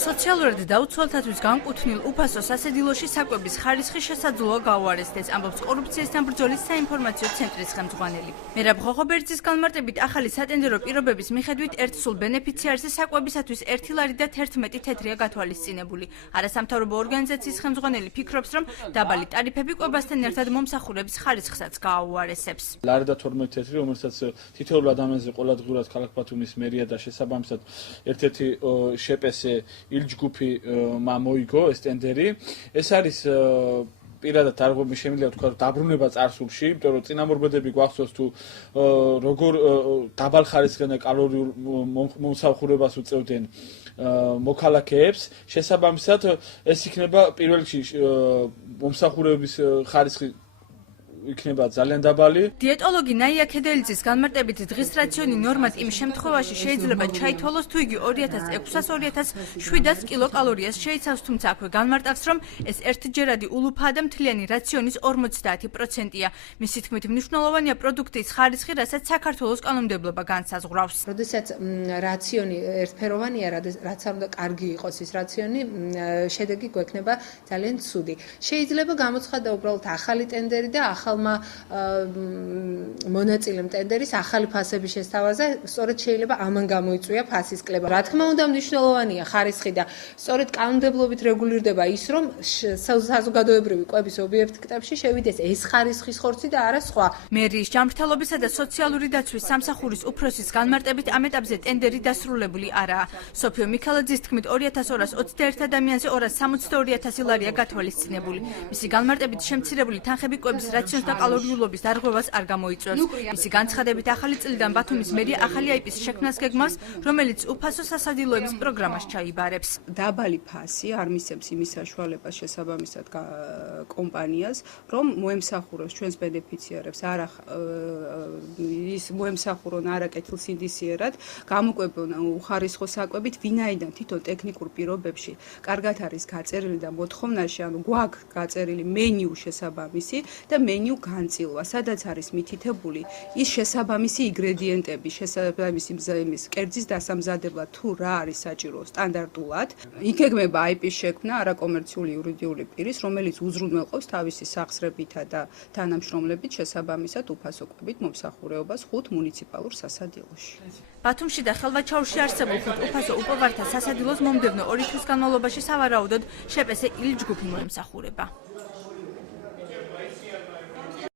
სოციალურად დაუცველთათვის განკუთვნილ უფასო სასადილოში საკვების ხარისხი შესაძლოა გაუარესდეს, ამბობს კორუფციასთან ბრძოლის საინფორმაციო ცენტრის ხელმძღვანელი. მერაბ ღოღობერძის განმარტებით ახალი სატენდერო პირობების მიხედვით ერთ სულ ბენეფიციარზე საკვებისათვის 1 ლარი და 11 თეთრია გათვალისწინებული. არასამთავრობო ორგანიზაციის ხელმძღვანელი ფიქრობს, რომ დაბალი ტარიფები კვებასთან ერთად მომსახურების ხარისხსაც გააუარესებს. ლარი და 12 თეთრი, რომელსაც თითოეულ ადამიანზე ყოველდღურად ქალაქ ბათუმის მერია და შესაბამისად ერთ-ერთი შეპესე ილიჯგუფი მოიგო ეს ტენდერი. ეს არის პირადად არ შემიძლია თქვა დაბრუნება წარსულში, იმიტომ რომ წინამორბედები გვახსოვს თუ როგორ დაბალ ხარისხიან და კალორიულ მომსახურებას უწევდნენ მოქალაქეებს, შესაბამისად ეს იქნება პირველ რიგში მომსახურების ხარისხი იქნება ძალიან დაბალი. დიეტოლოგი ნაია ქედელიძის განმარტებით დღის რაციონი ნორმად იმ შემთხვევაში შეიძლება ჩაითვალოს თუ იგი 2600-2700 კილოკალორიას შეიცავს, თუმცა აქვე განმარტავს, რომ ეს ერთჯერადი ულუფაა და მთლიანი რაციონის 50%-ია. მისი თქმით, მნიშვნელოვანია პროდუქტის ხარისხი, რასაც საქართველოს კანონმდებლობა განსაზღვრავს. როდესაც რაციონი ერთფეროვანია, რაც არ უნდა კარგი იყოს ის რაციონი, შედეგი გვექნება ძალიან ცუდი. შეიძლება გამოცხადდა უბრალოდ ახალი ტენდერი და ახალმა მონაწილემ ტენდერის ახალი ფასების შესთავაზე, სწორედ შეიძლება ამან გამოიწვია ფასის კლება. რა თქმა უნდა, მნიშვნელოვანია ხარისხი და სწორედ კანონმდებლობით რეგულირდება ის, რომ საზოგადოებრივი კვების ობიექტებში შევიდეს ეს ხარისხის ხორცი და არა სხვა. მერიის ჯანმრთელობისა და სოციალური დაცვის სამსახურის უფროსის განმარტებით ამ ეტაპზე ტენდერი დასრულებული არაა. სოფიო მიქელაძის თქმით 2221 ადამიანზე 262,000 ლარია გათვალისწინებული. მისი განმარტებით შემცირებული თანხები კვების რაციონს და კალორიულობის დარღვევას არ გამოიწვევს. მისი განცხადებით ახალი წლიდან ბათუმის მერია ახალი IP-ის შექმნას გეგმავს, რომელიც უფასო სასადილოების პროგრამას ჩაიბარებს. დაბალი ფასი არ მისცემს იმის საშუალებას შესაბამისად კომპანიას, რომ მოემსახუროს ჩვენს ბენეფიციარებს, არა ის მოემსახურონ არა კეთილსინდისიერად, გამოკვებონ უხარისხო საკვებით, ვინაიდან თვითონ ტექნიკურ პირობებში კარგად არის გაწერილი და მოთხოვნაში, ანუ გვაქვს გაწერილი მენიუ შესაბამისი და მენიუ განწილვა, სადაც არის მითითებული ის შესაბამისი ინგრედიენტები, შესაბამისი მზის კერძის დასამზადებლად თუ რა არის საჭირო სტანდარტულად. იქ IP-ის შექმნა არაკომერციული იურიდიული პირის, რომელიც უზრუნველყოფს თავისი სახსრებითა და თანამშრომლებით შესაბამისად უფასო კვებით მომსახურებას 5 მუნიციპალურ სასადილოში. ბათუმში და ხელვაჩაურში არსებულ 5 უფასო უპოვართა სასადილოს მომდევნო 2 თვის განმავლობაში სავარაუდოდ შეპესე ილიჯგუფი მოემსახურება.